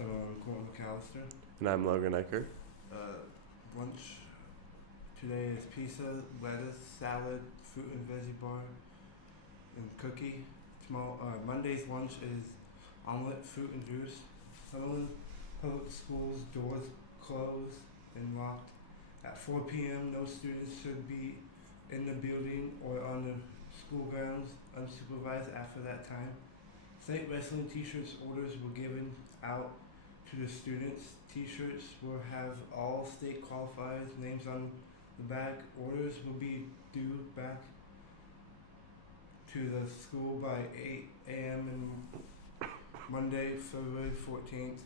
I'm Colton McAllister. And I'm Logan Eicher. Lunch today is pizza, lettuce, salad, fruit and veggie bar, and cookie. Monday's lunch is omelet, fruit and juice. Sutherland Public Schools doors closed and locked at 4 p.m. No students should be in the building or on the school grounds unsupervised after that time. State wrestling t-shirts orders were given out to the students. T-shirts will have all state qualifiers names on the back. Orders will be due back to the school by 8 a.m. and Monday, February 14th.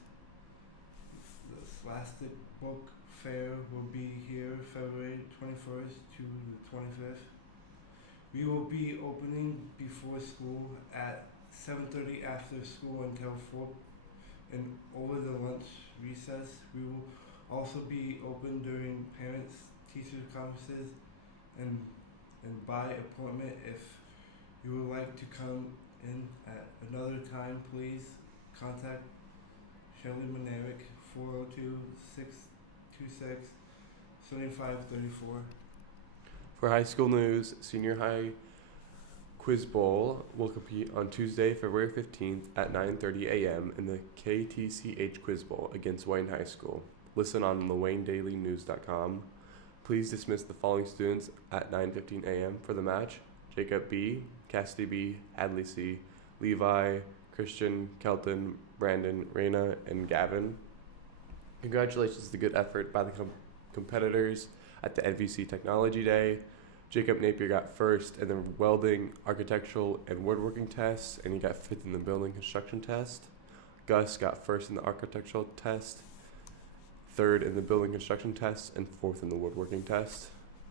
The Scholastic Book Fair will be here February 21st to the 25th. We will be opening before school at 7:30 after school until 4 and over the lunch recess. We will also be open during parents-teacher conferences and by appointment. If you would like to come in at another time, please contact Shirley Manerick 402-626-7534. For high school news, Senior High Quiz Bowl will compete on Tuesday, February 15th at 9:30 a.m. in the KTCH Quiz Bowl against Wayne High School. Listen on LaWayneDailyNews.com. Please dismiss the following students at 9:15 a.m. for the match: Jacob B., Cassidy B., Hadley C., Levi, Christian, Kelton, Brandon, Raina, and Gavin. Congratulations to the good effort by the competitors at the NVC Technology Day. Jacob Napier got first in the welding, architectural, and woodworking tests, and he got fifth in the building construction test. Gus got first in the architectural test, third in the building construction test, and fourth in the woodworking test.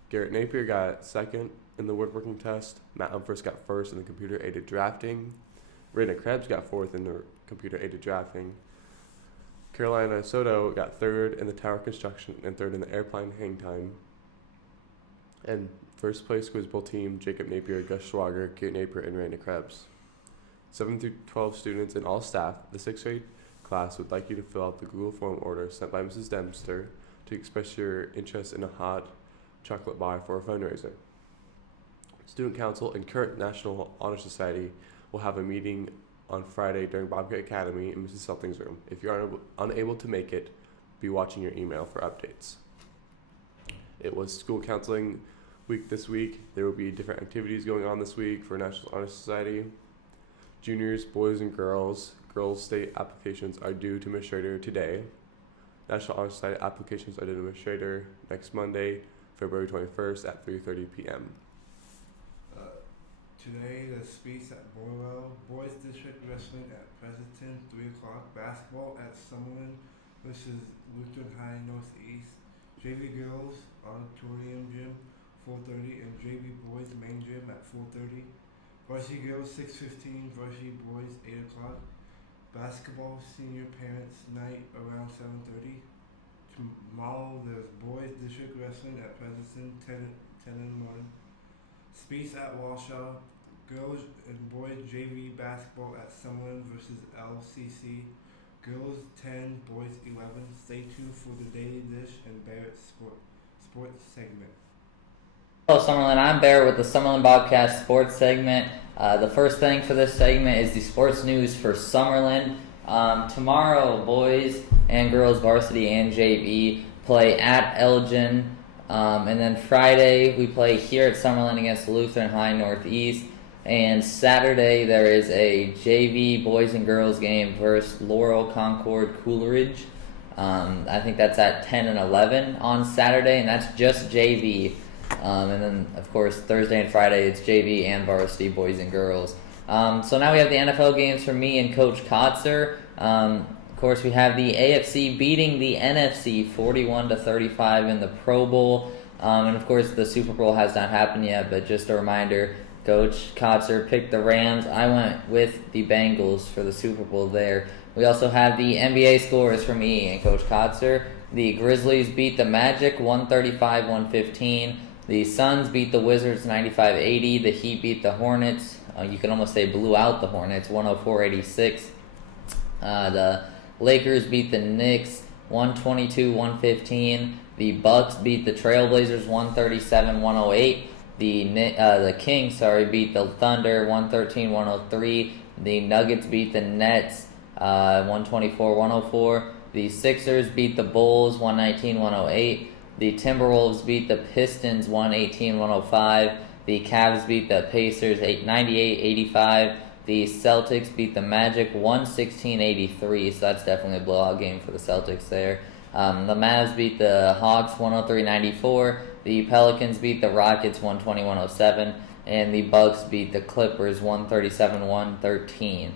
Garrett Napier got second in the woodworking test. Matt Humphreys got first in the computer-aided drafting. Raina Krebs got fourth in the computer-aided drafting. Carolina Soto got third in the tower construction and third in the airplane hang time. And first place Quiz Bowl team: Jacob Napier, Gus Schwager, Garrett Napier, and Raina Krebs. 7 through 12 students and all staff, the 6th grade class would like you to fill out the Google form order sent by Mrs. Dempster to express your interest in a hot chocolate bar for a fundraiser. Student Council and current National Honor Society will have a meeting on Friday during Bobcat Academy in Mrs. Selting's room. If you're unable to make it, be watching your email for updates. It was school counseling week this week. There will be different activities going on this week for National Honor Society. Juniors, boys and girls state applications are due to Administrator today. National Honor Society applications are due to Administrator next Monday, February 21st at 3:30 p.m. Today, the Speeds at Borwell, Boys District Wrestling at Pleasanton, 3 o'clock, basketball at Summerlin versus Lutheran High Northeast, JV Girls Auditorium Gym, 4:30, and JV Boys Main Gym at 4:30. Varsity Girls, 6:15, Varsity Boys, 8 o'clock. Basketball Senior Parents Night around 7:30. Tomorrow, there's Boys District Wrestling at Pleasanton, 10 in the morning. Speeds at Walsall, Girls and Boys JV Basketball at Summerlin versus LCC. Girls 10, Boys 11. Stay tuned for the Daily Dish and Barrett Sports segment. Hello Summerlin, I'm Barrett with the Summerlin Bobcast Sports segment. The first thing for this segment is the sports news for Summerlin. Tomorrow, boys and girls varsity and JV play at Elgin. And then Friday, we play here at Summerlin against Lutheran High Northeast. And Saturday, there is a JV boys and girls game versus Laurel Concord Coleridge. I think that's at 10 and 11 on Saturday, and that's just JV. And then, of course, Thursday and Friday, it's JV and varsity boys and girls. So now we have the NFL games for me and Coach Kotzer. Of course, we have the AFC beating the NFC 41-35 in the Pro Bowl. And, of course, the Super Bowl has not happened yet, but just a reminder, Coach Kotzer picked the Rams. I went with the Bengals for the Super Bowl there. We also have the NBA scores for me and Coach Kotzer. The Grizzlies beat the Magic 135-115. The Suns beat the Wizards 95-80. The Heat beat the Hornets. You can almost say blew out the Hornets 104-86. The Lakers beat the Knicks 122-115. The Bucks beat the Trailblazers 137-108. The Kings beat the Thunder 113-103. The Nuggets beat the Nets 124-104. The Sixers beat the Bulls 119-108. The Timberwolves beat the Pistons 118-105. The Cavs beat the Pacers 98-85. The Celtics beat the Magic 116-83, so that's definitely a blowout game for the Celtics there. The Mavs beat the Hawks 103-94. The Pelicans beat the Rockets 120-107. And the Bucks beat the Clippers 137-113.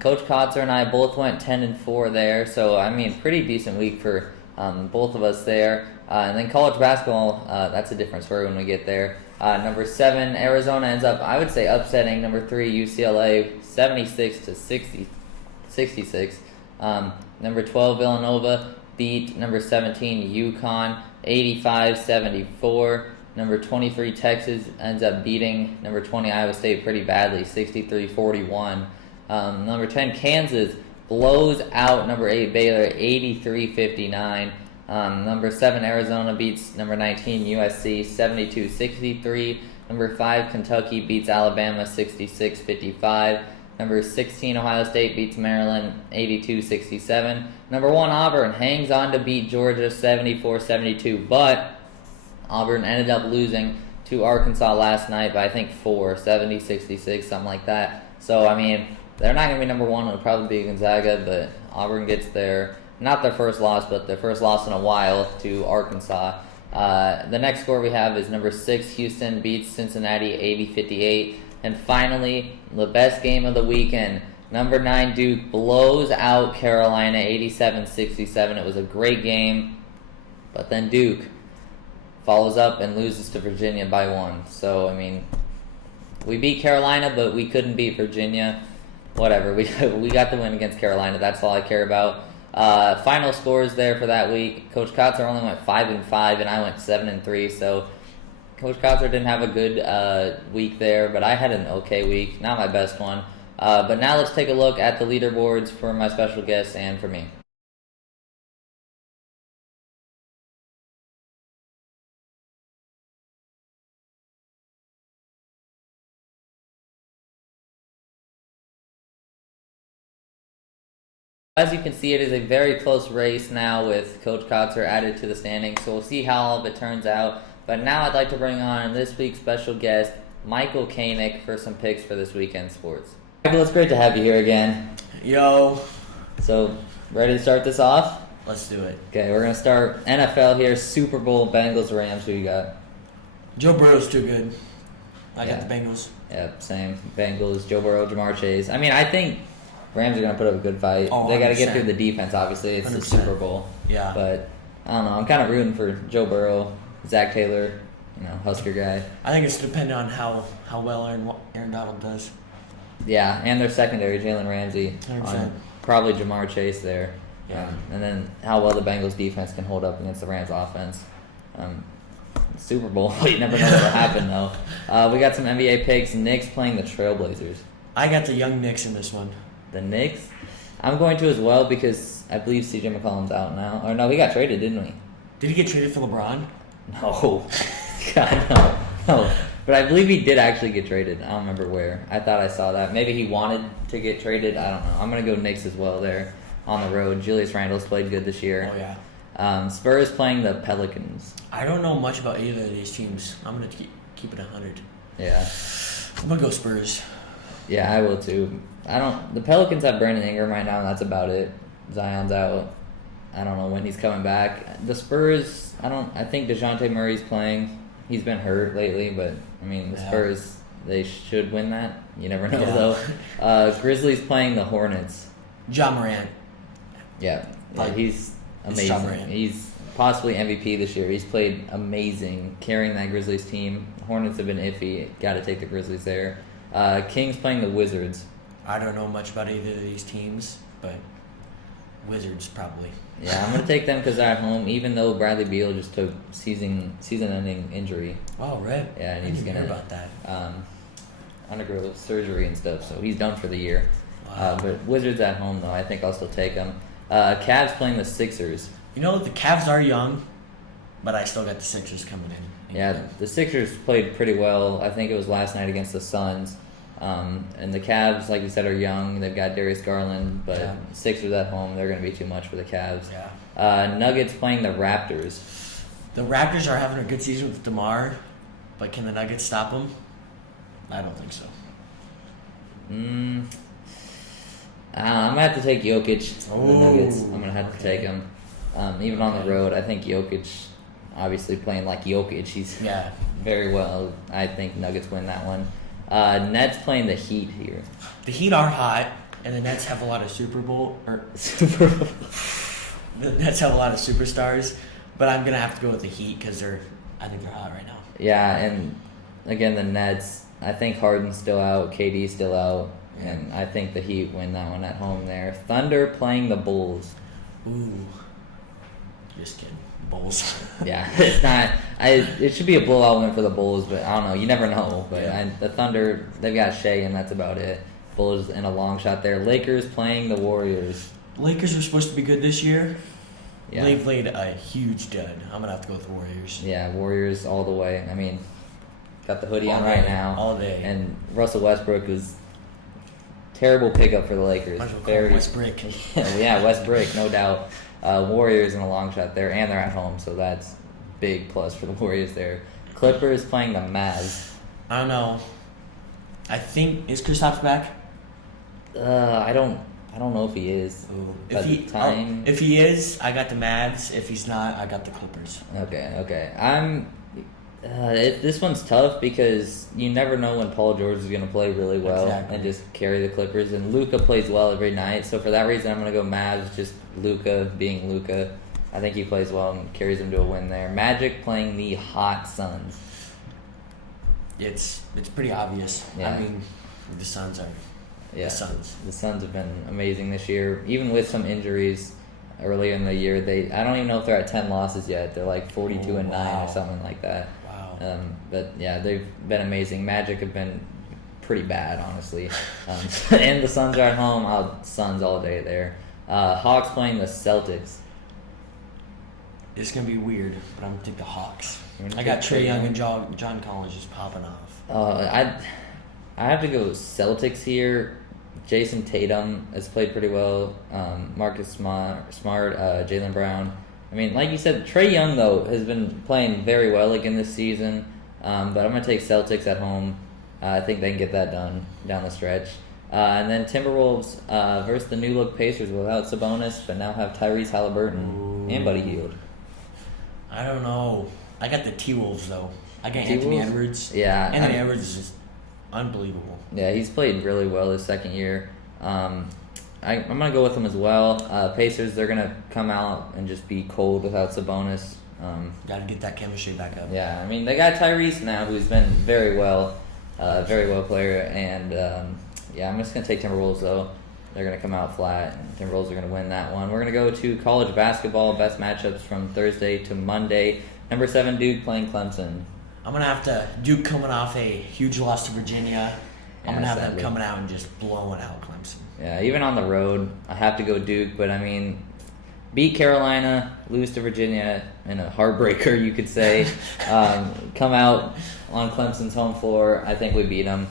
Coach Kotzer and I both went 10-4 there, so I mean, pretty decent week for both of us there. And then college basketball, that's a different story when we get there. Number 7, Arizona ends up, I would say, upsetting number 3, UCLA, 76-66. Number 12, Villanova beat number 17, UConn, 85-74. Number 23, Texas ends up beating number 20, Iowa State pretty badly, 63-41. Number 10, Kansas blows out number 8, Baylor, 83-59. Number 7, Arizona beats number 19, USC, 72-63. Number 5, Kentucky beats Alabama, 66-55. Number 16, Ohio State beats Maryland, 82-67. Number 1, Auburn hangs on to beat Georgia, 74-72. But Auburn ended up losing to Arkansas last night by, I think, 4, 70-66, something like that. So, I mean, they're not going to be number 1. It'll probably be Gonzaga, but Auburn gets not their first loss, but their first loss in a while to Arkansas. The next score we have is number 6, Houston beats Cincinnati 80-58. And finally, the best game of the weekend, number 9, Duke blows out Carolina 87-67. It was a great game, but then Duke follows up and loses to Virginia by 1. So, I mean, we beat Carolina, but we couldn't beat Virginia. Whatever, we got the win against Carolina. That's all I care about. Final scores there for that week. Coach Kotzer only went 5-5, and I went 7-3. So Coach Kotzer didn't have a good week there, but I had an okay week, not my best one. But now let's take a look at the leaderboards for my special guests and for me. As you can see, it is a very close race now with Coach Kotzer added to the standings, so we'll see how all of it turns out. But now I'd like to bring on this week's special guest, Michael Koenig, for some picks for this weekend sports. Michael, it's great to have you here again. Yo. So, ready to start this off? Let's do it. Okay, we're going to start NFL here. Super Bowl, Bengals, Rams. Who you got? Joe Burrow's too good. I got the Bengals. Yeah, same. Bengals, Joe Burrow, Jamar Chase. I mean, I think Rams are going to put up a good fight. Oh, they got to get 100%. through the defense, obviously. It's the 100%. Super Bowl. Yeah. But, I don't know. I'm kind of rooting for Joe Burrow, Zach Taylor, Husker guy. I think it's dependent on how well Aaron Donald does. Yeah, and their secondary, Jalen Ramsey. 100%. Probably Jamar Chase there. Yeah. And then how well the Bengals defense can hold up against the Rams offense. Super Bowl, you never know what will happen, though. We got some NBA picks. Knicks playing the Trailblazers. I got the young Knicks in this one. The Knicks? I'm going to as well because I believe CJ McCollum's out now. Or no, he got traded, didn't we? Did he get traded for LeBron? No. God, no. But I believe he did actually get traded. I don't remember where. I thought I saw that. Maybe he wanted to get traded. I don't know. I'm going to go Knicks as well there on the road. Julius Randle's played good this year. Oh, yeah. Spurs playing the Pelicans. I don't know much about either of these teams. I'm going to keep it 100. Yeah. I'm going to go Spurs. Yeah, I will too. The Pelicans have Brandon Ingram right now, and that's about it. Zion's out. I don't know when he's coming back. The Spurs, I think DeJounte Murray's playing. He's been hurt lately, but I mean, the Spurs, they should win that. You never know, though. Grizzlies playing the Hornets. Ja Morant. Yeah, he's It's Ja amazing. Morant. He's possibly MVP this year. He's played amazing, carrying that Grizzlies team. Hornets have been iffy. Got to take the Grizzlies there. Kings playing the Wizards. I don't know much about either of these teams, but Wizards probably. Yeah, I'm going to take them because they're at home, even though Bradley Beal just took season-ending injury. Oh, right. Yeah, and I he's didn't going hear to about that. undergo surgery and stuff, so he's done for the year. Wow. But Wizards at home, though, I think I'll still take them. Cavs playing the Sixers. You know, the Cavs are young, but I still got the Sixers coming in. Yeah, the Sixers played pretty well. I think it was last night against the Suns. And the Cavs, like you said, are young. They've got Darius Garland, but Yeah. Sixers at home, they're going to be too much for the Cavs. Yeah. Nuggets playing the Raptors. The Raptors are having a good season with DeMar, but can the Nuggets stop them? I don't think so. I'm gonna have to take Jokic. The Nuggets. Ooh, I'm gonna have to okay. take him. Even on the road, I think Jokic, obviously playing like Jokic, he's Yeah. very well. I think Nuggets win that one. Nets playing the Heat here. The Heat are hot, and the Nets have a lot of the Nets have a lot of superstars, but I'm gonna have to go with the Heat because I think they're hot right now. Yeah, and again the Nets. I think Harden's still out, KD's still out, and I think the Heat win that one at home there. Thunder playing the Bulls. Ooh, just kidding, Bulls. Yeah, it's not. It should be a blowout win for the Bulls, but I don't know. You never know. But Yeah. the Thunder, they've got Shea, and that's about it. Bulls in a long shot there. Lakers playing the Warriors. Lakers were supposed to be good this year. Yeah, They've laid a huge dud. I'm gonna have to go with the Warriors. yeah, Warriors all the way. I mean, got the hoodie All on right day, now, all day. and Russell Westbrook is terrible pickup for the Lakers. Might as well call him West Brick. Yeah, West Brick, no doubt. Warriors in a long shot there, and they're at home, so that's big plus for the Warriors there. Clippers playing the Mavs. I don't know. I think is Kristaps back? I don't know if he is. Ooh. By the time- If he is, I got the Mavs. If he's not, I got the Clippers. Okay. This one's tough because you never know when Paul George is going to play really well Exactly. and just carry the Clippers. And Luka plays well every night, so for that reason, I'm going to go Mavs. Just Luka being Luka. I think he plays well and carries them to a win there. Magic playing the hot Suns. It's pretty obvious. Yeah. I mean, the Suns are Yeah, the Suns. The Suns have been amazing this year, even with some injuries earlier in the year. I don't even know if they're at 10 losses yet. They're like 42 and 9 wow. or something like that. Wow. But yeah, they've been amazing. Magic have been pretty bad, honestly. And the Suns are at home. Suns all day there. Hawks playing the Celtics. It's gonna be weird, but I'm gonna take the Hawks. You're gonna I got take Trey Trae Young Young? and John Collins just popping off. I have to go Celtics here. Jason Tatum has played pretty well. Marcus Smart, Jaylen Brown. I mean, like you said, Trae Young though has been playing very well again this season. But I'm gonna take Celtics at home. I think they can get that done down the stretch. And then Timberwolves versus the new look Pacers without Sabonis, but now have Tyrese Halliburton and Buddy Hield. I don't know. I got the T-Wolves though. I got Anthony T-Wolves? Edwards. Yeah, Anthony Edwards is just unbelievable. Yeah, he's played really well his second year. I'm gonna go with him as well. Pacers, they're gonna come out and just be cold without Sabonis. Got to get that chemistry back up. Yeah, I mean they got Tyrese now, who's been very well player, and yeah, I'm just gonna take Timberwolves though. They're gonna come out flat, and Timberwolves are gonna win that one. We're gonna go to college basketball best matchups from Thursday to Monday. Number 7 Duke playing Clemson. I'm gonna have to Duke coming off a huge loss to Virginia. I'm Yeah, gonna have sadly. them coming out and just blowing out Clemson. Yeah, even on the road, I have to go Duke, but I mean, beat Carolina, lose to Virginia in a heartbreaker, you could say. Come out on Clemson's home floor. I think we beat them.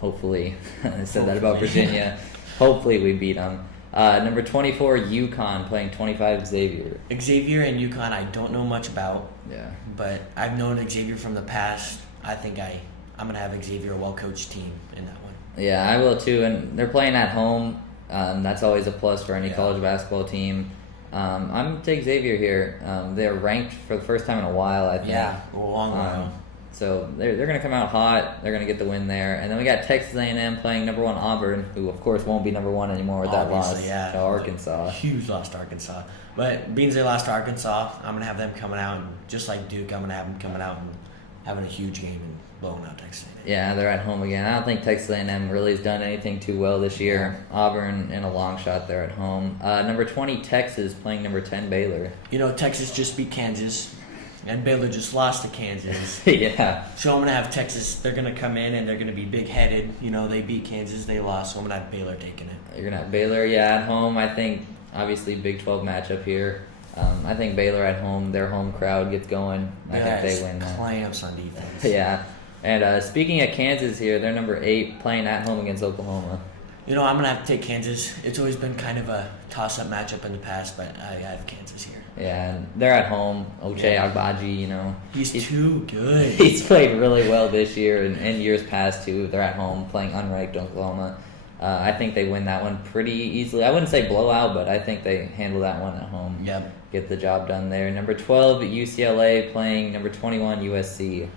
Hopefully. I said that about Hopefully. Virginia. Hopefully we beat them. Number 24, UConn playing 25 Xavier. Xavier and UConn, I don't know much about, Yeah. but I've known Xavier from the past. I think I'm gonna have Xavier a well-coached team in that one. Yeah, I will too. And they're playing at home. That's always a plus for any Yeah. college basketball team. I'm going to take Xavier here. They're ranked for the first time in a while, I think. Yeah, a long while. So they're going to come out hot. They're going to get the win there. And then we got Texas A&M playing number 1 Auburn, who of course won't be number 1 anymore with that loss Obviously, yeah. to Arkansas. Huge loss to Arkansas. But being they lost to Arkansas, I'm gonna have them coming out, and just like Duke, I'm gonna have them coming out and having a huge game and blowing out Texas A&M. Yeah, they're at home again. I don't think Texas A&M really has done anything too well this year. Auburn in a long shot there at home. Number 20 Texas playing number 10 Baylor. You know, Texas just beat Kansas, and Baylor just lost to Kansas. Yeah. So I'm gonna have Texas. They're gonna come in and they're gonna be big-headed. You know, they beat Kansas, they lost. So I'm gonna have Baylor taking it. You're gonna have Baylor, yeah, at home. I think obviously Big 12 matchup here. I think Baylor at home, their home crowd gets going. I think they win that. Clamps on defense. Yeah. And speaking of Kansas here, they're number 8 playing at home against Oklahoma. You know, I'm going to have to take Kansas. It's always been kind of a toss-up matchup in the past, but I have Kansas here. Yeah, and they're at home. Ochai Agbaji, you know. He's too good. He's played really well this year and years past, too. They're at home playing unranked Oklahoma. I think they win that one pretty easily. I wouldn't say blowout, but I think they handle that one at home. Yep. Get the job done there. Number 12, UCLA playing number 21, USC.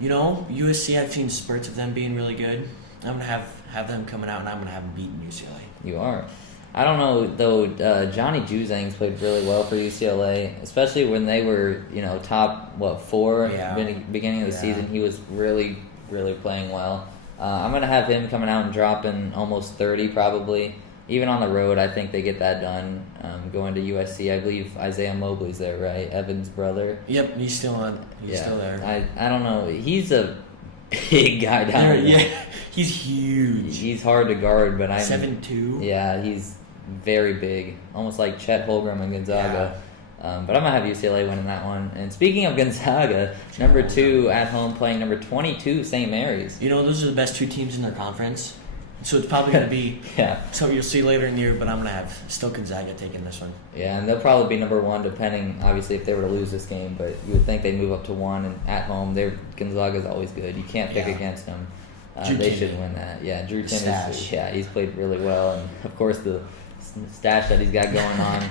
You know, USC, I've seen spurts of them being really good. I'm going to have them coming out, and I'm going to have them beating UCLA. You are. I don't know, though, Johnny Juzang's played really well for UCLA, especially when they were, top, 4 beginning of the season. He was really, really playing well. I'm going to have him coming out and dropping almost 30 probably. Even on the road, I think they get that done. Going to USC, I believe Isaiah Mobley's there, right? Evan's brother. Yep, he's still on. He's still there. I don't know. He's a big guy down there. Yeah, he's huge. He's hard to guard, but 7'2". Yeah, he's very big. Almost like Chet Holmgren and Gonzaga. But I'm going to have UCLA winning that one. And speaking of Gonzaga, number 2 at home playing number 22, St. Mary's. You know, those are the best 2 teams in their conference. So it's probably going to be something you'll see later in the year, but I'm going to have still Gonzaga taking this one. Yeah, and they'll probably be number 1 depending, obviously, if they were to lose this game. But you would think they'd move up to 1, and at home, Gonzaga's always good. You can't pick against them. They should win that. Yeah, Drew Timme, he's played really well. And, of course, the stash that he's got going on.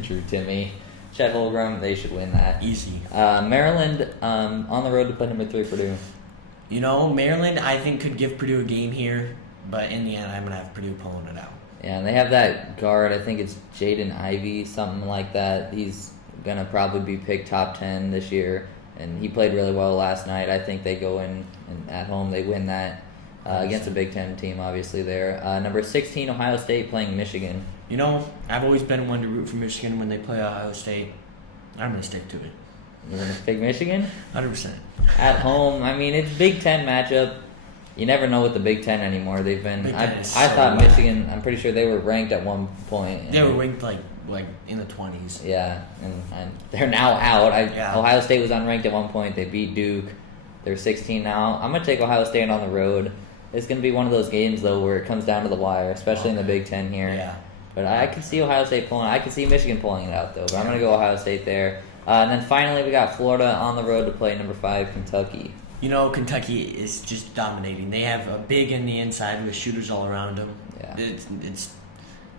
Drew Timme, Chet Holmgren, they should win that. Easy. Maryland on the road to play number 3 Purdue. You know, Maryland, I think, could give Purdue a game here, but in the end, I'm going to have Purdue pulling it out. Yeah, and they have that guard, I think it's Jaden Ivey, something like that. He's going to probably be picked top 10 this year, and he played really well last night. I think they go in and at home, they win that against a Big Ten team, obviously, there. Number 16, Ohio State playing Michigan. You know, I've always been one to root for Michigan when they play Ohio State. I'm going to stick to it. You're going to pick Michigan? 100%. At home, I mean, it's Big Ten matchup. You never know with the Big Ten anymore. They've been. I thought Michigan. I'm pretty sure they were ranked at one point. They were ranked like in the 20s. Yeah, and they're now out. Ohio State was unranked at one point. They beat Duke. They're 16 now. I'm gonna take Ohio State on the road. It's gonna be one of those games though where it comes down to the wire, especially in the Big Ten here. Yeah. But I can see Ohio State pulling. I can see Michigan pulling it out though. But I'm gonna go Ohio State there. And then finally, we got Florida on the road to play number 5 Kentucky. You know, Kentucky is just dominating. They have a big in the inside with shooters all around them. Yeah.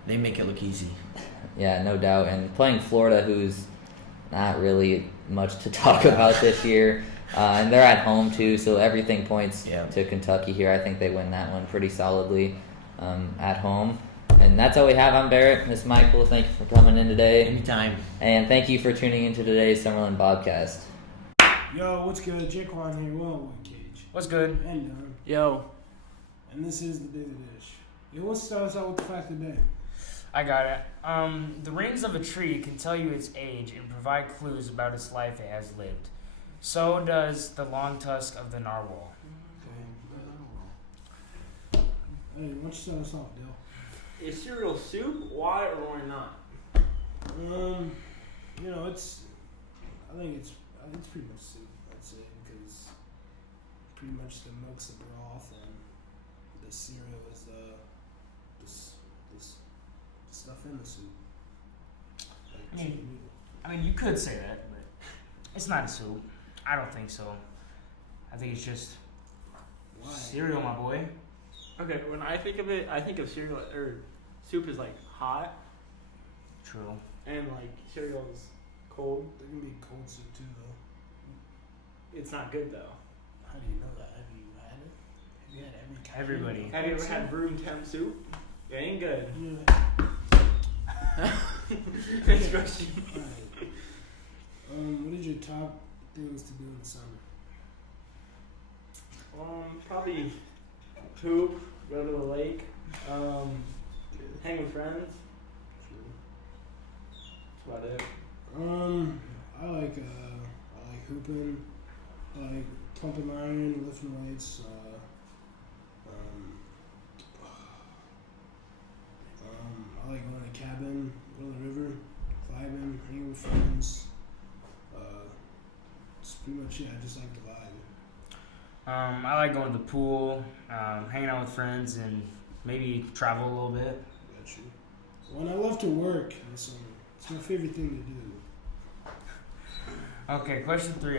They make it look easy. Yeah, no doubt. And playing Florida, who's not really much to talk about this year. And they're at home, too, so everything points to Kentucky here. I think they win that one pretty solidly at home. And that's all we have. I'm Barrett. Miss Michael, thank you for coming in today. Anytime. And thank you for tuning into today's Summerlin Podcast. Yo, what's good? Jaquan here, 101 Cage. What's good? And Don. Yo, And this is the Daily Dish. Yo, what starts out with the fact of the day? I got it. The rings of a tree can tell you its age and provide clues about its life it has lived. So does the long tusk of the narwhal. Okay. Hey, why don't you start us off, Dale? Is cereal soup? Why or why not? You know, I think it's pretty much soup, I'd say, because pretty much the milk's the broth and the cereal is the stuff in the soup. Like I mean- chicken noodle. I mean, you could say that, but it's not a soup. I don't think so. I think it's just Why? cereal, my boy. Okay, when I think of it, I think of cereal or soup is like hot True. and like cereal is cold. There can be cold soup too, though. It's not good though. How do you know that? Have you had it? Have you had every kind Everybody. of Have you ever soup? had room temp soup? It ain't good. Yeah. Next question. Alright. What is your top things to do in the summer? Probably poop, go to the lake, hang with friends. That's about it. I like hooping, I like pumping iron, lifting weights, I like going to cabin vibing, go to the river, vibing, hanging with friends. It's pretty much it. I just like the vibe. I like going to the pool, hanging out with friends, and maybe travel a little bit. Got you. Well, and I love to work in the summer. It's my favorite thing to do. Okay, question 3.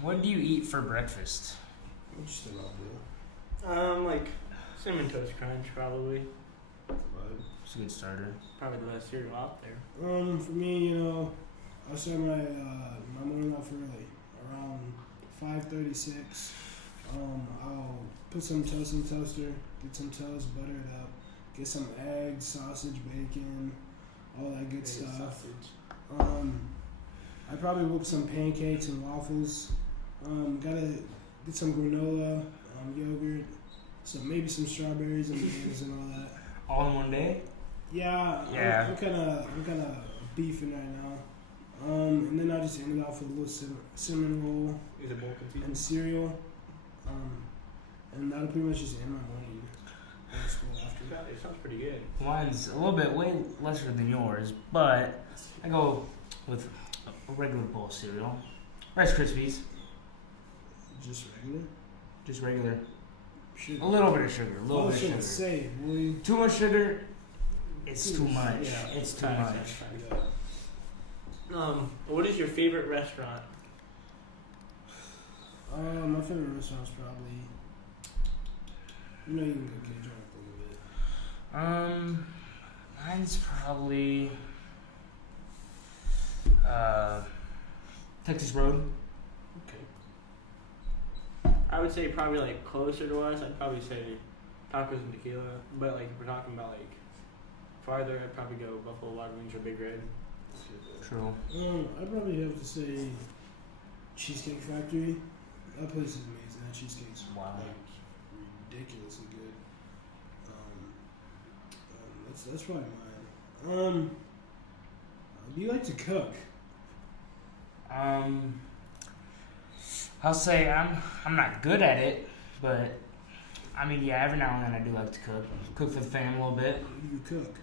What do you eat for breakfast? What you still out there? Like cinnamon toast crunch, probably. Vibe. It's a good starter. Probably the best cereal out there. For me, I start my my morning off early, around 5:36. I'll put some toast in the toaster, get some toast, butter it up, get some eggs, sausage, bacon, all that good stuff. Sausage. I probably whip some pancakes and waffles. Gotta get some granola, yogurt, maybe some strawberries and bananas and all that. All in one day? Yeah. Yeah. I'm kind of beefing right now. And then I just end it off with a little cinnamon roll Is it bowl confusing? and cereal. And that'll pretty much just end my morning. Go to school after. It sounds pretty good. Mine's a little bit way lesser than yours, but I go with a regular bowl of cereal. Rice Krispies, Just regular. just regular. Sugar. A little bit of sugar, a little Oh, bit of shit, sugar. say, boy. Too much sugar, it's too much. Yeah. It's too much. Yeah. What is your favorite restaurant? My favorite restaurant's probably. You can go Cajun a little bit. Mine's probably Texas Road. Okay. I would say probably like closer to us. I'd probably say tacos and tequila. But like if we're talking about like farther, I'd probably go Buffalo Wild Wings or Big Red. True. I'd probably have to say Cheesecake Factory. That place is amazing. That cheesecake's Wow. ridiculously good. That's probably mine. Do you like to cook? I'll say I'm not good at it, but I mean, yeah, every now and then I do like to cook. Cook for the fam a little bit. What do you cook?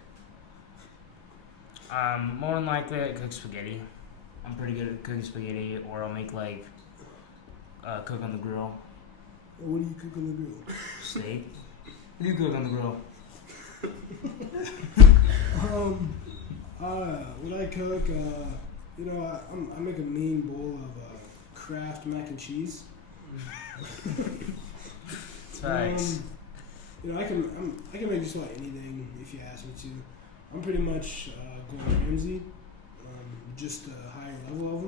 More than likely I cook spaghetti. I'm pretty good at cooking spaghetti, or I'll make like cook on the grill. What do you cook on the grill? Steak. What do you cook on the grill? When I cook, I make a mean bowl of Kraft mac and cheese. Thanks. I can make just about anything if you ask me to. I'm pretty much Gordon Ramsay, just a higher level of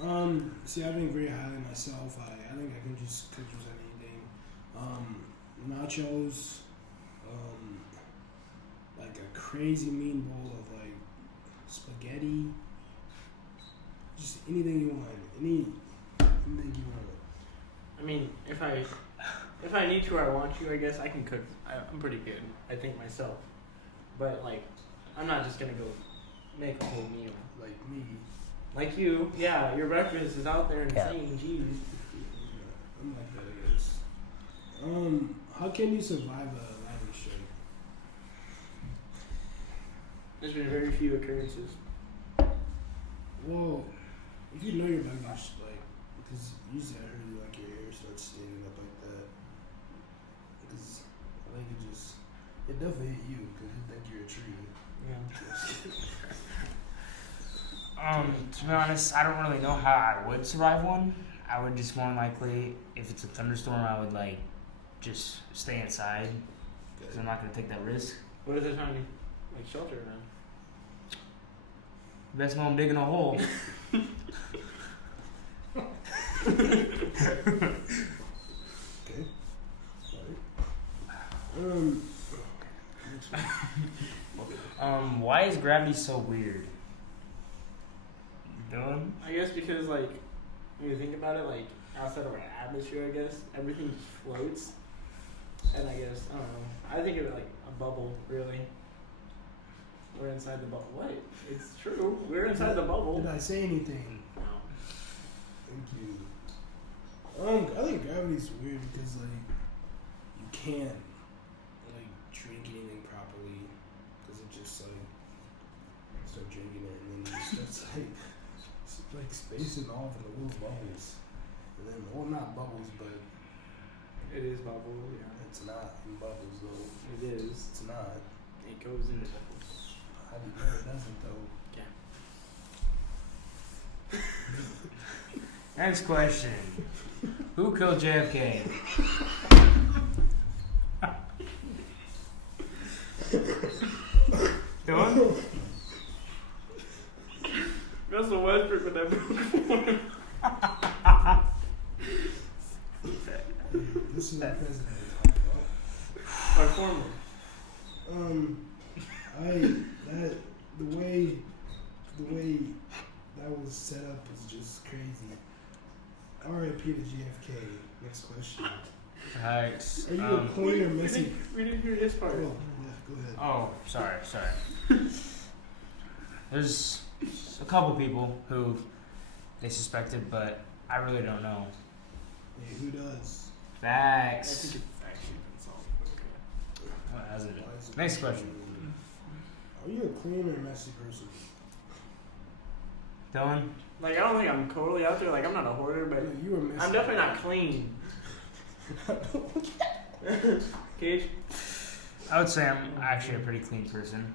them. See, I think very highly of myself. I think I can just cook just anything. Nachos, like a crazy mean bowl of like spaghetti. Just anything you want. Anything you want. I mean, if I need to or I want to, I guess I can cook. I'm pretty good. I think myself. But like, I'm not just gonna go make a whole meal. Like me. Like you, yeah. Your breakfast is out there Yeah. insane. Jeez. Yeah, I'm like that, I guess. How can you survive a lightning strike? There's been very few occurrences. Well, if you know your lightning strike, because usually I heard like your hair starts standing up like that. Because I think it definitely hit you because you think you're a tree. Yeah. To be honest, I don't really know how I would survive one. I would just more than likely, if it's a thunderstorm, I would like just stay inside because I'm not gonna take that risk. What is it trying to like shelter then? Best know I'm digging a hole. Okay. Why is gravity so weird? You done? I guess because like when you think about it, like outside of our atmosphere, I guess everything just floats. And I guess I don't know. I think of it like a bubble, really. We're inside the bubble. What? It's true. We're inside the bubble. Did I say anything? No. Thank you. I think gravity's weird because like you can't like drink anything properly because it just like start drinking it, and then it just starts like spacing off in the little bubbles. And then, well, not bubbles, but It is bubble. Yeah. it's not in bubbles though. It is. It's not. It goes into bubbles. I didn't know it doesn't though. Next question. Who killed JFK? Dylan? Russell Westbrook with that book. This is our president. Our former. The way that was set up is just crazy. R.I.P. to JFK. Next question. Facts. Are you a clean or messy? We didn't hear this part. Oh, yeah, go ahead. Oh, sorry. There's a couple people who they suspected, but I really don't know. Yeah, who does? I Facts. think it's actually been solved. Okay. What has it? Why is it- Next question. Are you a clean or messy person? Dylan? Like, I don't think I'm totally out there. Like, I'm not a hoarder, but Yeah, you were messy. I'm definitely not clean. Cage? I would say I'm actually a pretty clean person.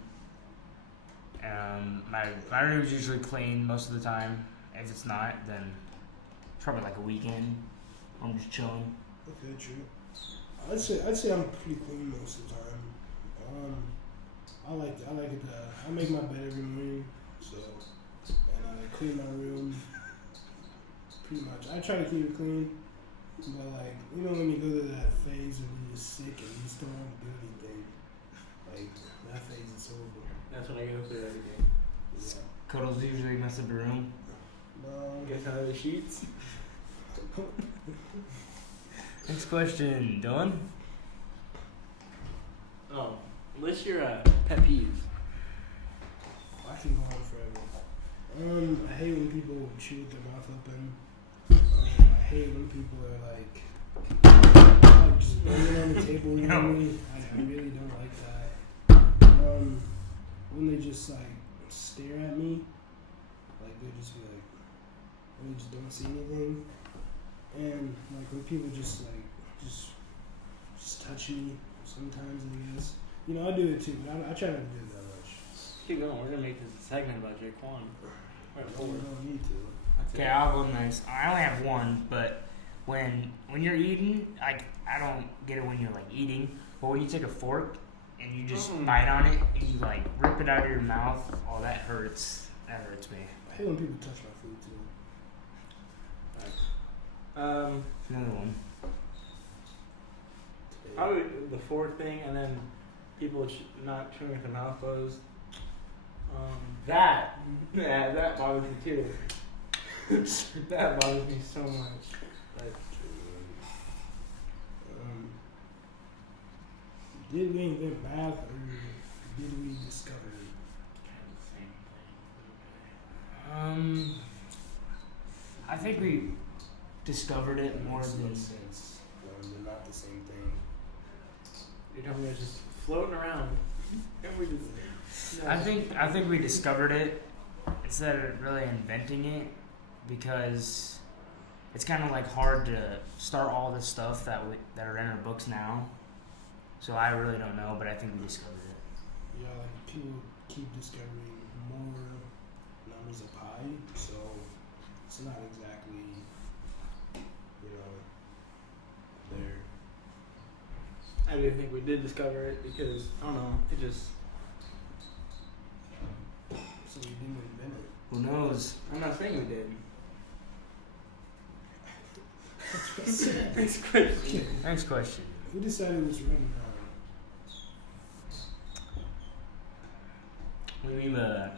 My room's usually clean most of the time. If it's not, then probably like a weekend. I'm just chilling. Okay, true. I'd say I'm pretty clean most of the time. I like it. I make my bed every morning, so and I clean my room. Pretty much, I try to keep it clean. But like, you know, when you go to that phase when you're just sick and you just don't want to do anything, like that phase is over. That's what I go through every day. Yeah. Cuddles usually mess up your room. No. Guess how the sheets? Next question, Dylan. Oh, list your pet peeves. I can go on forever. I hate when people chew with their mouth open. I hate when people are like just banging on the table around me. I really don't like that. When they just like stare at me, like they just be like, they just don't see anything. And like when people just touch me sometimes, I guess. You know, I do it too, but I try not to do it that much. Keep going. We're gonna make this a segment about Jaquan. Right I forward. don't need to. That's Okay, it. I'll go next. I only have one, but when you're eating, like I don't get it when you're like eating, but when you take a fork and you just bite on it and you like rip it out of your mouth, oh that hurts. That hurts me. I hate when people touch my food too. Another one. Probably the fourth thing, and then people not chewing with their mouth closed. That bothers me too. That bothers me so much. Like, Did we invent math or did we discover it? I think we discovered it more Makes no than sense. They're not the same thing. you're telling me it's just floating around, and we just. I think we discovered it instead of really inventing it, because it's kind of like hard to start all this stuff that are in our books now. So I really don't know, but I think we discovered it. Yeah, like people keep discovering more numbers of pi, so it's not exactly, there. I do think we did discover it because I don't know. It just. So we didn't invent it. Who knows? I'm not saying we did. That's what I said. Next question. Next question. Who decided it was running around? We leave a.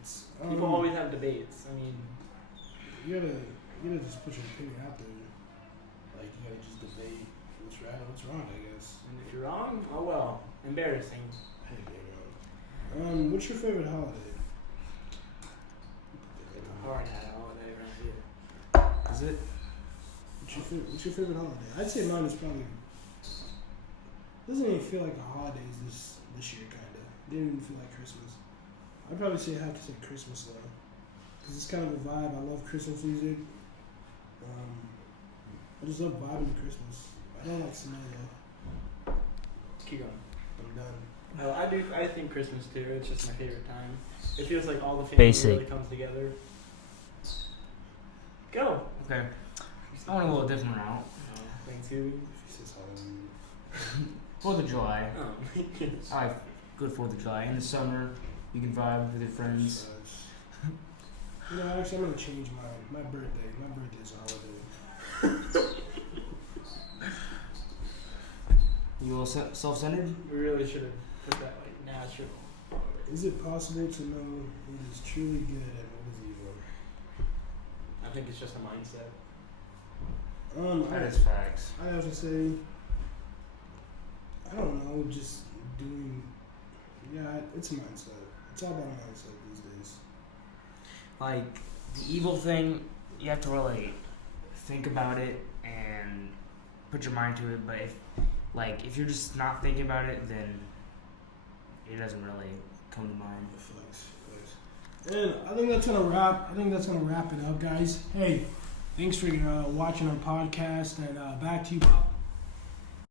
It's, People always have debates. I mean, you gotta just put your opinion out there. Like you gotta just debate what's right, what's wrong, I guess. and if you're wrong, oh well. Embarrassing. Hey, man. What's your favorite holiday? Hard hat holiday around here. Is it? What's your favorite holiday? I'd say mine is probably. doesn't even feel like the holidays this year. Kind of didn't even feel like Christmas. I'd probably say I have to say Christmas though, because it's kind of a vibe. I love Christmas music. I just love vibing to Christmas. I don't like snow though. Keep going. I'm done. Oh, I do. I think Christmas too. It's just my favorite time. It feels like all the family Basic. really comes together. Go. Okay. I went a little different route. Thanksgiving. If he says Halloween. 4th of July. Oh. I like good 4th of July. In the summer, you can vibe with your friends. You know, actually, I'm gonna change my birthday. My birthday's a holiday. You a little self-centered? We really should have put that like natural. Is it possible to know who is truly good and what is evil? I think it's just a mindset. That is facts. I have to say, I don't know, just doing. Yeah, it's a mindset. It's all about mindset these days. Like the evil thing, you have to really think about it and put your mind to it. But if you're just not thinking about it, then it doesn't really come to mind. Flex. And I think that's gonna wrap. it up, guys. Hey, thanks for watching our podcast, and back to you, Bob.